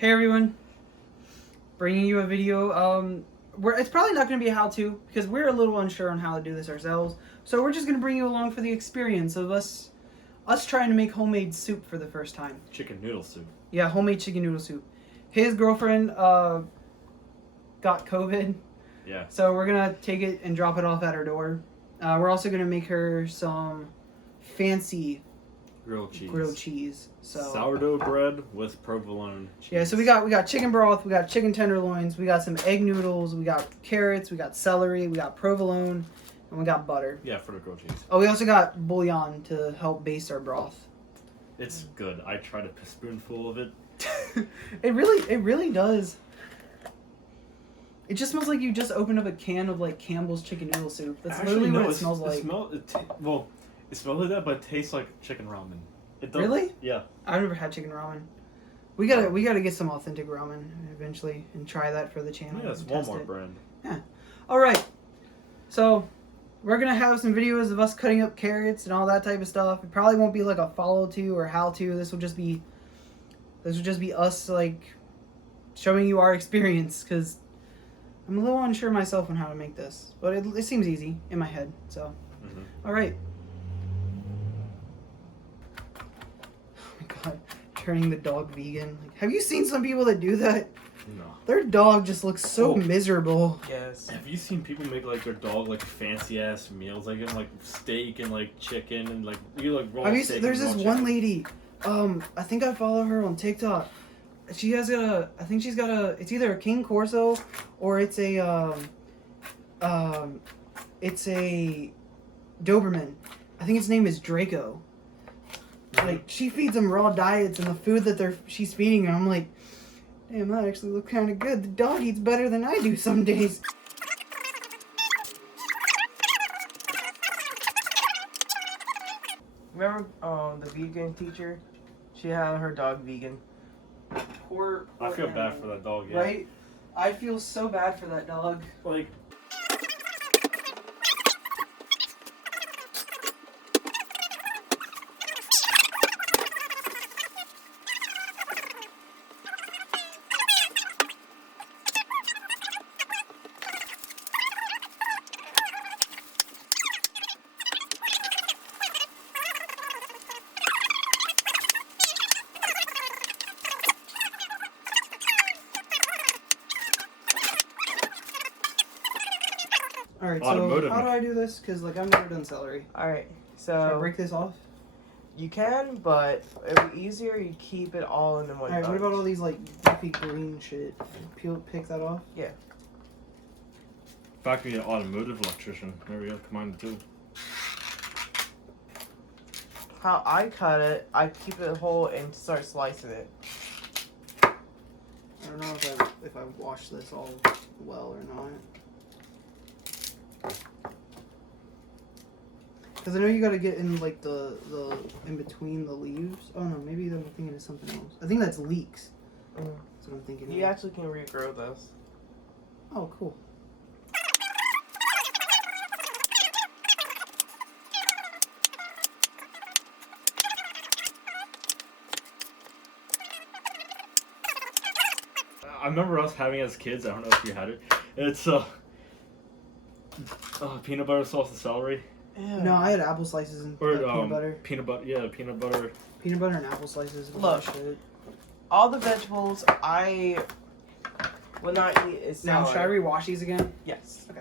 Hey everyone, bringing you a video. It's probably not going to be a how-to because we're a little unsure on how to do this ourselves. So we're just going to bring you along for the experience of us trying to make homemade soup for the first time. Chicken noodle soup. Yeah, homemade chicken noodle soup. His girlfriend got COVID. Yeah. So we're gonna take it and drop it off at her door. We're also gonna make her some fancy Grilled cheese. So Sourdough bread with provolone cheese. yeah, so we got chicken broth, we got chicken tenderloins, we got some egg noodles, we got carrots, we got celery, we got provolone, and we got butter. Yeah, for the grilled cheese. Oh, we also got bouillon to help baste our broth. It's good. I tried a spoonful of it. It really does. It just smells like you just opened up a can of like Campbell's chicken noodle soup. That's literally what it smells like. It smells like that, but it tastes like chicken ramen. It does. Really? Yeah. I've never had chicken ramen. We gotta get some authentic ramen eventually and try that for the channel. Yeah, it's Walmart brand. Yeah. All right. So we're gonna have some videos of us cutting up carrots and all that type of stuff. It probably won't be like a follow to or how to. This will just be us like showing you our experience because I'm a little unsure myself on how to make this, but it seems easy in my head. So, All right. Oh my god, turning the dog vegan. Like, have you seen some people that do that? No. Their dog just looks so miserable. Yes. Have you seen people make like their dog like fancy ass meals, like in like steak and like chicken and like you like raw steak? There's and this raw one chicken? lady. I think I follow her on TikTok. She has it's either a King Corso or it's a Doberman. I think its name is Draco. Like she feeds them raw diets and the food that she's feeding them. I'm like, damn, that actually looks kind of good. The dog eats better than I do some days. Remember the vegan teacher? She had her dog vegan. Poor I feel animal. bad for that dog. Yeah. Right? I feel so bad for that dog. Like. Alright, so Automotive. how do I do this? Because, like, I've never done celery. Alright, Should I so break this off? you can, but it'd be easier you keep it all in one Alright, what about all these, like, leafy green shit? Pick that off? Yeah. If I could be an automotive electrician, there we go. Combine the two. How I cut it, I keep it whole and start slicing it. I don't know if I washed this all well or not. Because I know you gotta get in, like, the in between the leaves. Oh, no, maybe I'm thinking of something else. I think that's leeks. Mm. That's what I'm thinking You of. actually can regrow this. Oh, cool. I remember us having as kids. I don't know if you had it. It's peanut butter sauce and celery. Ew. No, I had apple slices and Or peanut butter. Peanut butter. Yeah, peanut butter. Peanut butter and apple slices. and Look. all that shit. All the vegetables I will not eat is Now, salad. should I rewash these again? Yes. Okay.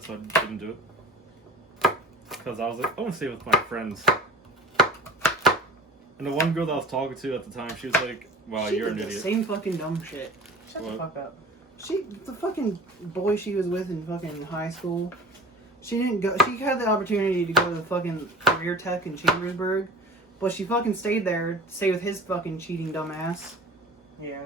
So I didn't do it. Because I was like, I want to stay with my friends. And the one girl that I was talking to at the time, she was like, wow, you're an did the idiot. same fucking dumb shit. Shut What? the fuck up. The fucking boy she was with in fucking high school, she didn't go. She had the opportunity to go to the fucking career tech in Chambersburg, but she fucking stayed there to stay with his fucking cheating dumbass. Yeah.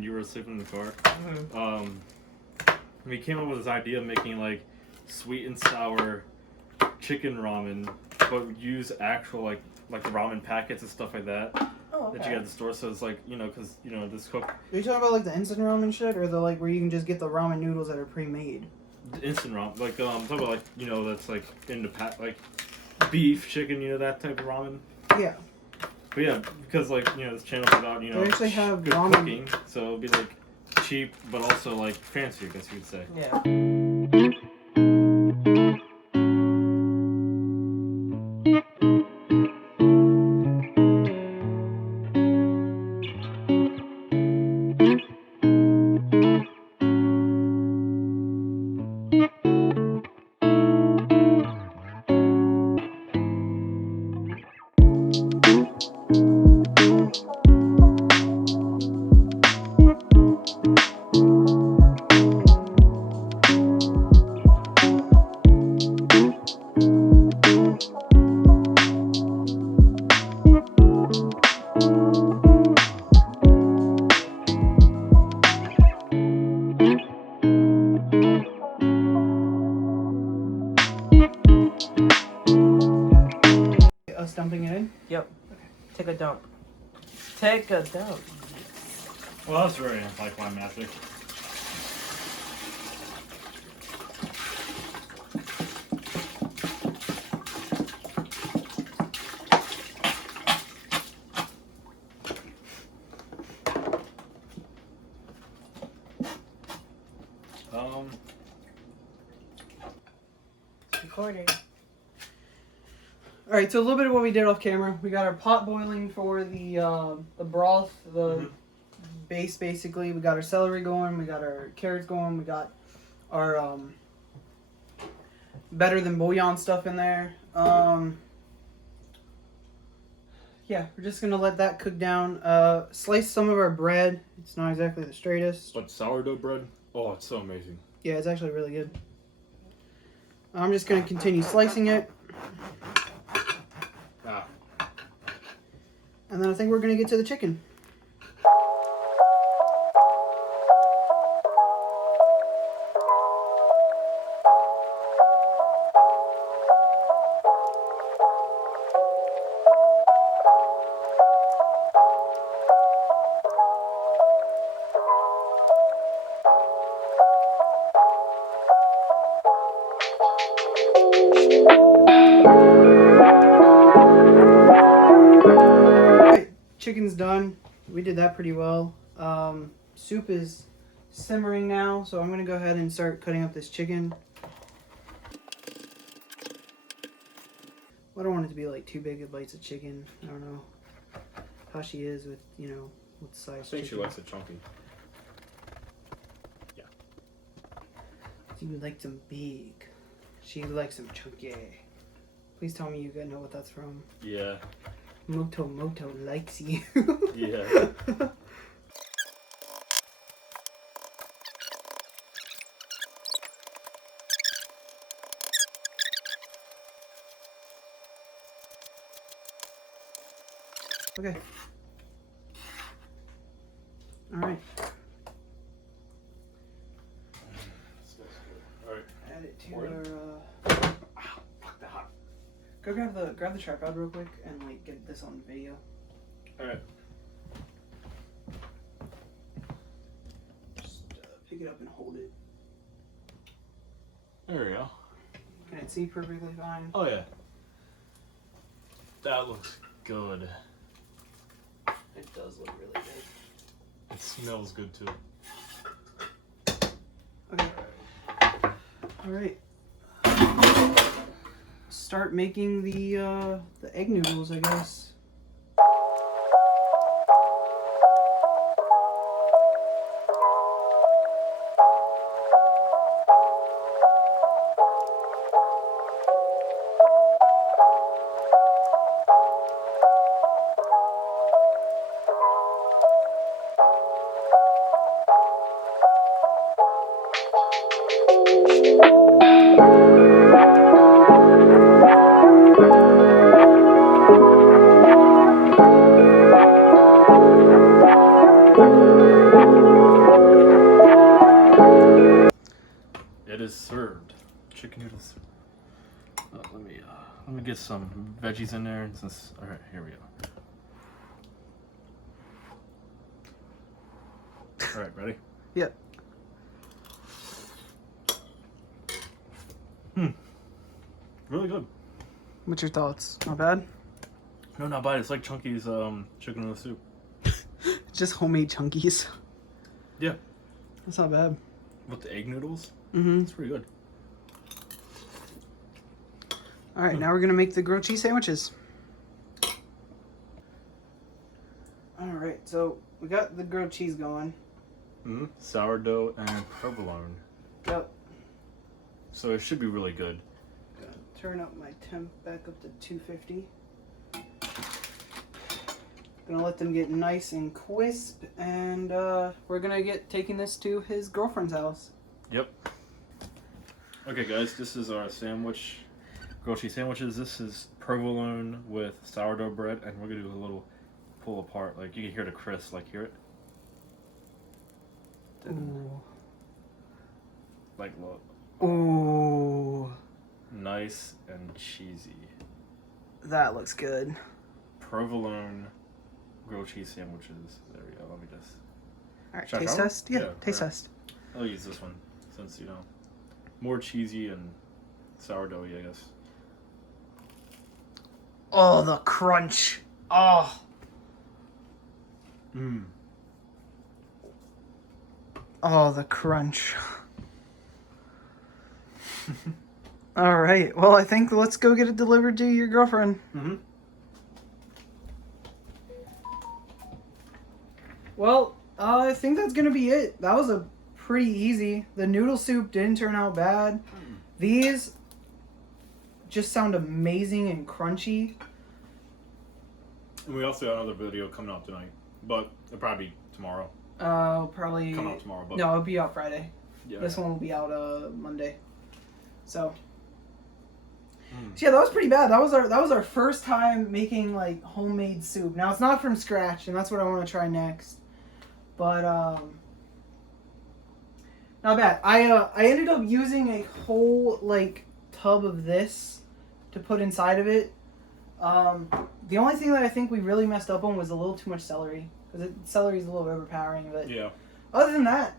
You were sleeping in the car. Mm-hmm. We came up with this idea of making like sweet and sour chicken ramen, but use actual like the ramen packets and stuff like that Oh, okay. that you get at the store. So it's like because this cook Are you talking about like the instant ramen shit, or the like where you can just get the ramen noodles that are pre-made? instant ramen. Like I'm talking about like that's like in the pack like beef, chicken, that type of ramen. Yeah. But yeah, because like this channel's about They actually have good ramen cooking, so it'll be like cheap but also like fancy, I guess you could say. Yeah. Us dumping it in. Yep. Take a dump. Take a dump. Well, that's very anticlimactic. It's recording. All right, so a little bit of what we did off camera. We got our pot boiling for the broth, the base basically. We got our celery going. We got our carrots going. We got our better than bouillon stuff in there. Yeah, we're just gonna let that cook down. Slice some of our bread. It's not exactly the straightest. But sourdough bread, oh, it's so amazing. Yeah, it's actually really good. I'm just gonna continue slicing it. And then I think we're going to get to the chicken. Chicken's done. We did that pretty well. Soup is simmering now, so I'm gonna go ahead and start cutting up this chicken. I don't want it to be like too big of bites of chicken. I don't know how she is with with the size. I think chicken. she likes it chunky. Yeah. You like them big. She likes them chunky. Please tell me you guys know what that's from. Yeah. Moto likes you. Yeah. Okay. All right. Alright. Add it to Word. our. Ow, fuck that hot. Go grab the tripod real quick and like get this on video. Alright. Just pick it up and hold it. There we go. Can it see perfectly fine? Oh yeah. That looks good. It does look really good. It smells good too. Okay. All right. Start making the egg noodles, I guess. is served. Chicken noodles. Let me get some veggies in there. Since all right, here we go. All right, ready? Yep. Really good. What's your thoughts? Not bad? No, not bad. It's like Chunky's chicken noodle soup. Just homemade chunkies. Yeah. That's not bad. With the egg noodles? Mm-hmm. It's pretty good. All right, now we're going to make the grilled cheese sandwiches. All right, so we got the grilled cheese going. Mm-hmm. Sourdough and provolone. Yep. So it should be really good. Turn up my temp back up to 250. Gonna let them get nice and crisp, and we're gonna get taking this to his girlfriend's house. Yep. Okay, guys, this is our sandwich, grilled cheese sandwiches. This is provolone with sourdough bread, and we're gonna do a little pull apart. Like you can hear the crisp. Like hear it. Ooh. Like look. Ooh. Nice and cheesy. That looks good. Provolone grilled cheese sandwiches. There we go. Let me just. All right, Should I taste try one? test? Yeah, taste alright. test. I'll use this one since more cheesy and sourdoughy, I guess. Oh, the crunch. Oh. Mmm. Oh, the crunch. All right. Well, I think let's go get it delivered to your girlfriend. Mm-hmm. Well, I think that's going to be it. That was a pretty easy. The noodle soup didn't turn out bad. These just sound amazing and crunchy. And we also got another video coming out tonight, but it'll probably be tomorrow. Probably... Come out tomorrow, but... No, it'll be out Friday. Yeah. This one will be out Monday. So yeah, that was pretty bad. That was our first time making like homemade soup. Now it's not from scratch, and that's what I want to try next. But not bad. I ended up using a whole like tub of this to put inside of it. The only thing that I think we really messed up on was a little too much celery, because celery is a little overpowering. But yeah. Other than that,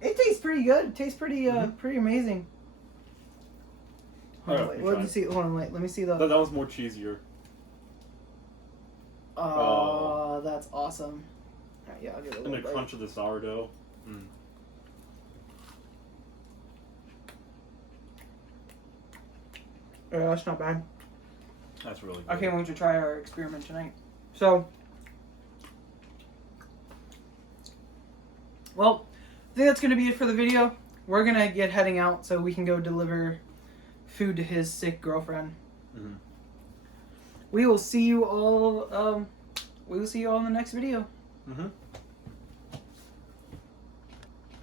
it tastes pretty good. It tastes pretty pretty amazing. All right, wait, let me see. Hold on, wait. Let me see the. That was more cheesier. Oh, that's awesome. All right, yeah, I'll give it a And little the bite. crunch of the sourdough. Mm. Yeah, that's not bad. That's really good. I can't wait to try our experiment tonight. So, well, I think that's going to be it for the video. We're going to get heading out so we can go deliver food to his sick girlfriend. Mm-hmm. We will see you all. We will see you all in the next video. Mm-hmm.